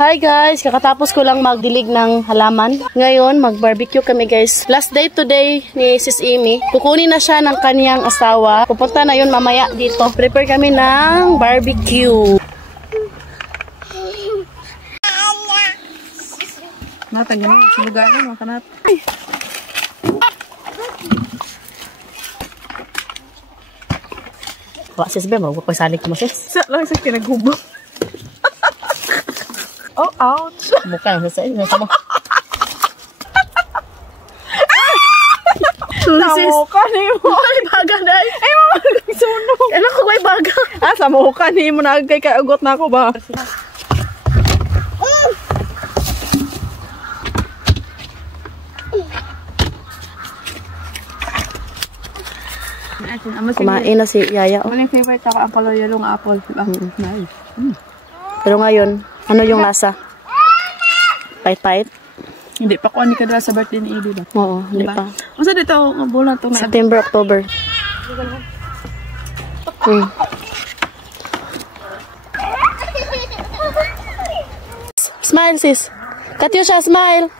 Hi guys, kakatapos ko lang magdilig ng halaman. Ngayon, mag-barbecue kami guys. Last day today ni Sis Amy. Kukunin na siya ng kaniyang asawa. Pupunta na yun mamaya dito. Prepare kami ng barbecue. Natang ganun, suluganan, makanat. Wah, sis ba? Magpapasalig ko mo sis. Sa lang sa kinaghubo. Oh, ouch. Mukha lang sa inyo. Sa ni mo. Ay, baga na. Ay, mamagang sunog. Ano ko ba baga? Sa mukha ni mo na kay kaugot na ako ba? Kumain na si Yaya. Maling favorite ako ang color yellow ng apple. Nice. Pero ngayon, ano yung lasa? Pait-pait? Hindi pa ko ani ka sa birthday ni Edie ba? Oo, hindi pa. Unsa dito bulan to na? September, October. Smile sis. Katyusha, smile.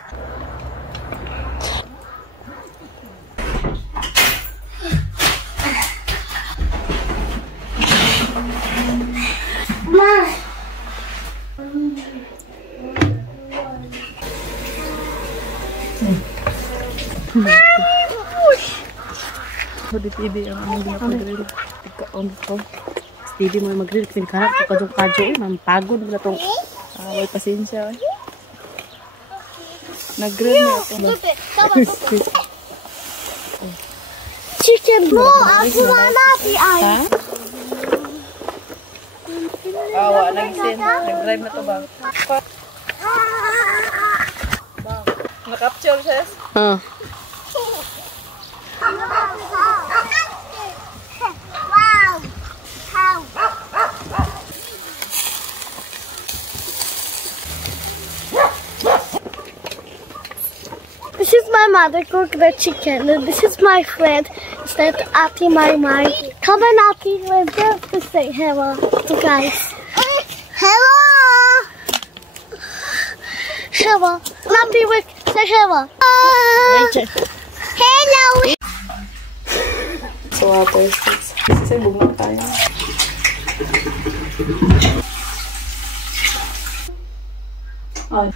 Di TV ang aming ginapag-grill. Ika-on ko. Stevie mo mag-grill. Pinikaharap ko kadyo-kadyo. Mampagod na itong... May pasensya. Nag-grill niya ito. Chicken mo, ako wala si ay. Ha? Awa, nag-sin. Nag-drive na to ba? Na-capture, sis? Ah. This is my mother cook the chicken. This is my friend. It's that Ati my. Come on, Ati. We're just to say hello to guys. Hello. Hello. Lambi, say hello. Hello. So, water sticks. Kasi buglang tayo. Oh.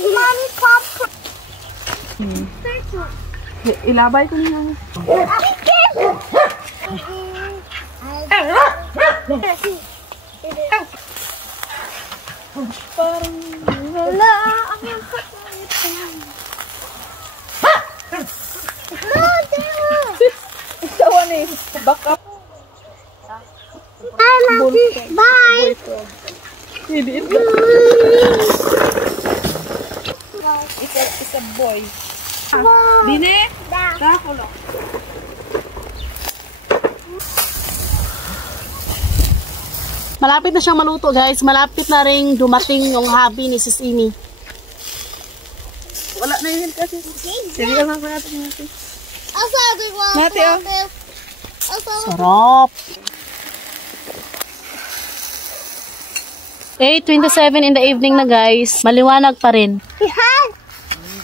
Mommy, Papa. Ilabay ko niya. Parang wala. Isawa ni baka. Bye. Hindi ito. It's a boy. Dine? Da. Kulo. Malapit na siyang maluto guys. Malapit na rin dumating yung hubby ni Sis Amy. Wala na yun kasi. Sige lang natin. Nati oh. Sarap. 8:27 in the evening na guys. Maliwanag pa rin.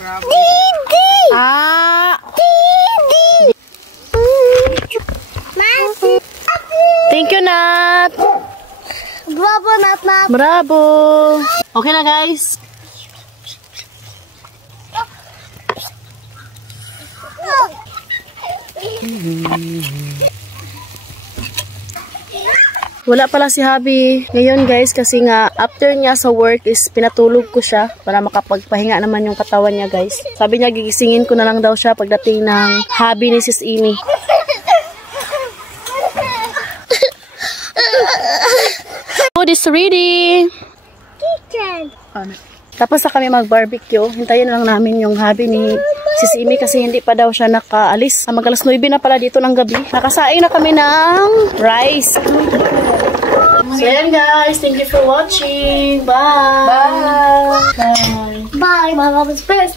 Didi! Ah! Didi! Thank you, Nat! Bravo, Nat. Bravo! Okay na guys. Wala pala si hubby ngayon guys kasi nga after niya sa work is pinatulog ko siya para makapagpahinga naman yung katawan niya guys. Sabi niya gigisingin ko na lang daw siya pagdating ng hubby ni Sis Amy. Food is ready! Chicken! Tapos na kami mag-barbecue. Hintayin lang namin yung hubby ni Sis Amy kasi hindi pa daw siya nakaalis. Mag-alas 9 na pala dito ng gabi. Nakasaing na kami ng rice. So yan guys, thank you for watching. Bye! Bye! Bye! Bye, my love is best.